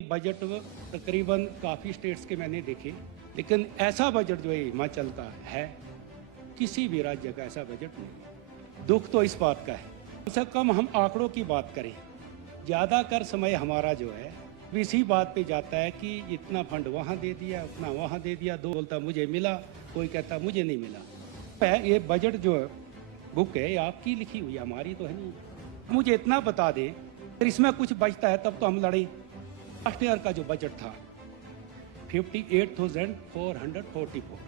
Budget तकरीबन काफ़ी states के मैंने देखे, लेकिन ऐसा बजट जो है हिमाचल का है, किसी भी राज्य का ऐसा बजट नहीं। दुख तो इस बात का है, कम से कम हम आंकड़ों की बात करें। ज़्यादा कर समय हमारा जो है इसी बात पे जाता है कि इतना फंड वहाँ दे दिया, उतना वहाँ दे दिया, दो बोलता मुझे मिला, कोई कहता मुझे नहीं मिला। ये बजट जो बुक है ये आपकी लिखी हुई है, हमारी तो है नहीं। मुझे इतना बता दें, अगर इसमें कुछ बचता है तब तो हम लड़ें। लास्ट ईयर का जो बजट था 58,444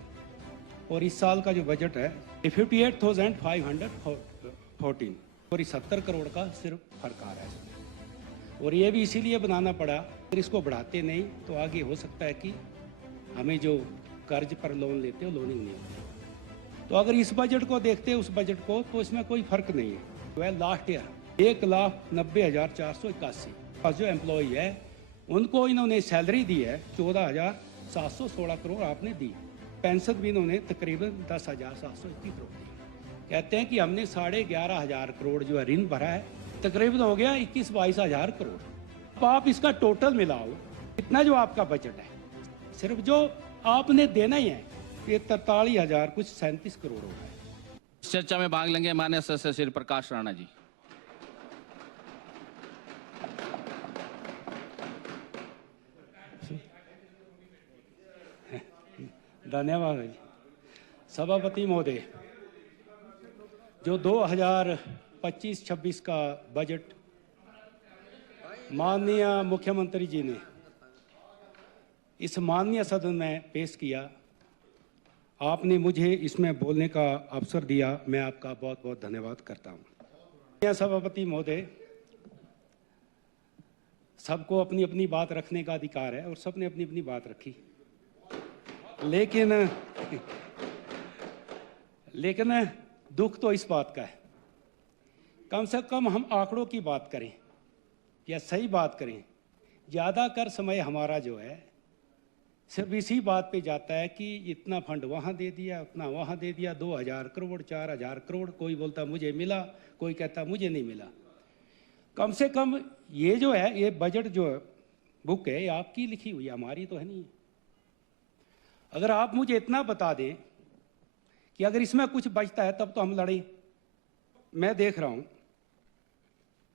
और इस साल का जो बजट है 58,514 और 70 करोड़ का सिर्फ फर्क आ रहा है इसमें। और ये भी इसीलिए बनाना पड़ा, अगर इसको बढ़ाते नहीं तो आगे हो सकता है कि हमें जो कर्ज पर लोन लेते हो लोनिंग नहीं होती। तो अगर इस बजट को देखते उस बजट को तो इसमें कोई फर्क नहीं है। वह लास्ट ईयर 1,90,481 जो एम्प्लॉय है उनको इन्होंने सैलरी दी है 14,716 करोड़ आपने दी। पेंशन भी इन्होंने तकरीबन 10,721 करोड़ दी। कहते हैं कि हमने 11,500 करोड़ जो है ऋण भरा है, तकरीबन हो गया 21-22 हज़ार करोड़। अब आप इसका टोटल मिलाओ, इतना जो आपका बजट है सिर्फ जो आपने देना ही है ये 43,000 कुछ 37 करोड़ हो गए। इस चर्चा में भाग लेंगे माननीय सदस्य श्री प्रकाश राणा जी। धन्यवाद जी। सभापति महोदय, जो 2025-26 का बजट माननीय मुख्यमंत्री जी ने इस माननीय सदन में पेश किया, आपने मुझे इसमें बोलने का अवसर दिया, मैं आपका बहुत बहुत धन्यवाद करता हूँ। सभापति महोदय, सबको अपनी अपनी बात रखने का अधिकार है और सबने अपनी अपनी बात रखी, लेकिन दुख तो इस बात का है, कम से कम हम आंकड़ों की बात करें या सही बात करें। ज़्यादा कर समय हमारा जो है सिर्फ इसी बात पे जाता है कि इतना फंड वहाँ दे दिया, उतना वहाँ दे दिया, 2,000 करोड़ 4,000 करोड़, कोई बोलता मुझे मिला, कोई कहता मुझे नहीं मिला। कम से कम ये जो है ये बजट जो बुक है ये आपकी लिखी हुई है, हमारी तो है नहीं। अगर आप मुझे इतना बता दें कि अगर इसमें कुछ बचता है तब तो हम लड़ें। मैं देख रहा हूँ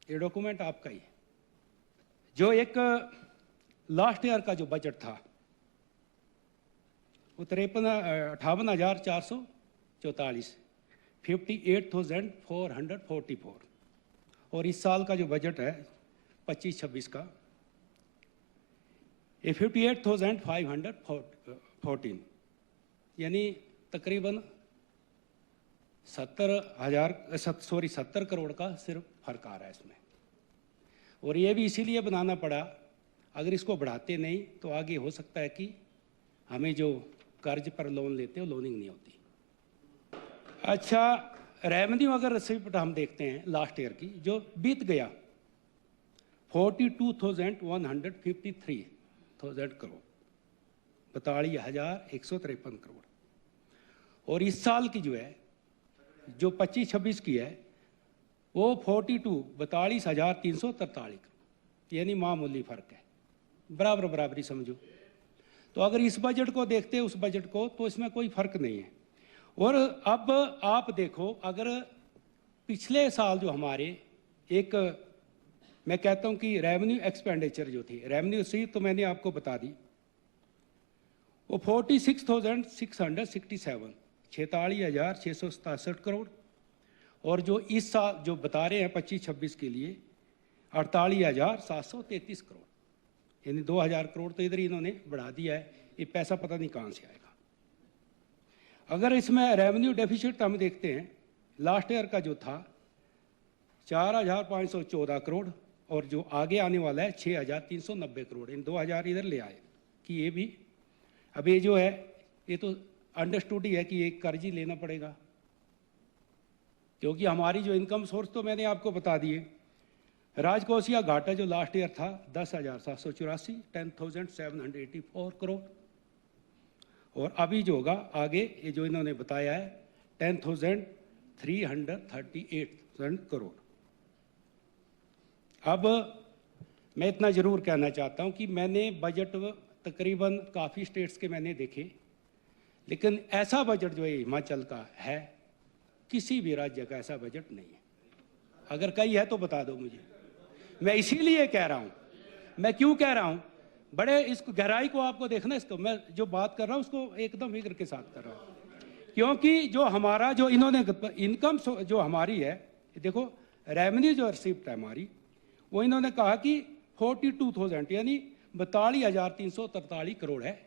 ये डॉक्यूमेंट आपका ही है, जो एक लास्ट ईयर का जो बजट था वो 58,444 58,444 और इस साल का जो बजट है 25-26 का ये 58,514 यानी तकरीबन 70 करोड़ का सिर्फ फर्क आ रहा है इसमें। और ये भी इसीलिए बनाना पड़ा, अगर इसको बढ़ाते नहीं तो आगे हो सकता है कि हमें जो कर्ज पर लोन लेते हो लोनिंग नहीं होती। अच्छा, रेवेन्यू अगर रिसिप्ट हम देखते हैं लास्ट ईयर की जो बीत गया 42,153 करोड़, 42,153 करोड़। और इस साल की जो है जो 25-26 की है वो 42,343 यानी मामूली फर्क है, बराबरी समझो। तो अगर इस बजट को देखते उस बजट को तो इसमें कोई फर्क नहीं है। और अब आप देखो, अगर पिछले साल जो हमारे एक मैं कहता हूं कि रेवेन्यू एक्सपेंडिचर जो थी, रेवेन्यू सी तो मैंने आपको बता दी, वो 46,667 46,667 करोड़। और जो इस साल जो बता रहे हैं 25-26 के लिए 48,733 करोड़, यानी 2,000 करोड़ तो इधर ही इन्होंने बढ़ा दिया है। ये पैसा पता नहीं कहाँ से आएगा। अगर इसमें रेवेन्यू डेफिसिट हम देखते हैं, लास्ट ईयर का जो था 4,514 करोड़ और जो आगे आने वाला है 6,390 करोड़, इन 2,000 इधर ले आए कि ये भी अब ये जो है ये तो अंडरस्टूड ही है कि ये कर्ज ही लेना पड़ेगा, क्योंकि हमारी जो इनकम सोर्स तो मैंने आपको बता दिए। राजकोषीय घाटा जो लास्ट ईयर था 10,784 10,784 करोड़, और अभी जो होगा आगे ये जो इन्होंने बताया है 10,338 करोड़। अब मैं इतना ज़रूर कहना चाहता हूं कि मैंने बजट तकरीबन काफ़ी स्टेट्स के मैंने देखे, लेकिन ऐसा बजट जो है हिमाचल का है, किसी भी राज्य का ऐसा बजट नहीं है। अगर कहीं है तो बता दो मुझे। मैं इसीलिए कह रहा हूं, मैं क्यों कह रहा हूं, बड़े इसको गहराई को आपको देखना, इसको मैं जो बात कर रहा हूं उसको एकदम फिक्र के साथ कर रहा हूं, क्योंकि जो हमारा जो इन्होंने इनकम जो हमारी है, देखो रेवेन्यू जो रिसिप्ट है हमारी, वो इन्होंने कहा कि 42,000 यानी 42,343 करोड़ है।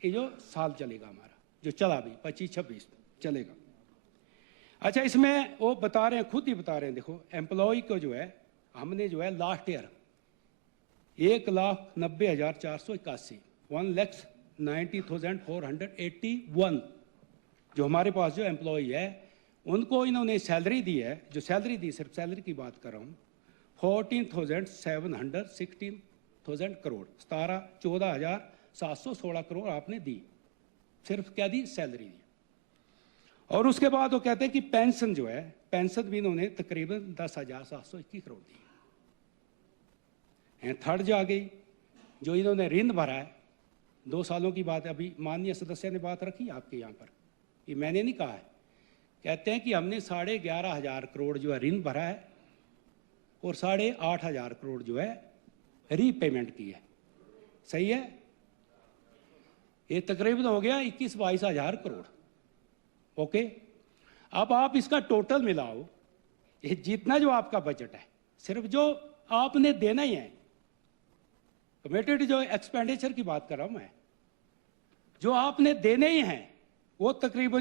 ये जो साल चलेगा हमारा, जो चला भी 25-26 चलेगा। अच्छा, इसमें वो बता रहे हैं, खुद ही बता रहे हैं, देखो एम्प्लॉय को जो है हमने जो है लास्ट ईयर 1,90,481 1,90,481 जो हमारे पास जो एम्प्लॉय है उनको इन्होंने सैलरी दी है। जो सैलरी दी, सिर्फ सैलरी की बात कर रहा हूँ, 14,716 करोड़, 14,716 करोड़ आपने दी, सिर्फ क्या दी, सैलरी दी। और उसके बाद वो कहते हैं कि पेंशन जो है, पेंशन भी इन्होंने तकरीबन 10,721 करोड़ दी। थर्ड जो आ गई, जो इन्होंने ऋण भरा है 2 सालों की बात है, अभी माननीय सदस्य ने बात रखी आपके यहाँ पर, ये मैंने नहीं कहा है। कहते हैं कि हमने 11,500 करोड़ जो है ऋण भरा है और 8,500 करोड़ जो है रीपेमेंट की है। सही है, ये तकरीबन हो गया 21-22 हज़ार करोड़। ओके, अब आप इसका टोटल मिलाओ, ये जितना जो आपका बजट है, सिर्फ जो आपने देना ही है, कमिटेड जो एक्सपेंडिचर की बात कर रहा हूं मैं, जो आपने देने ही हैं वो तकरीबन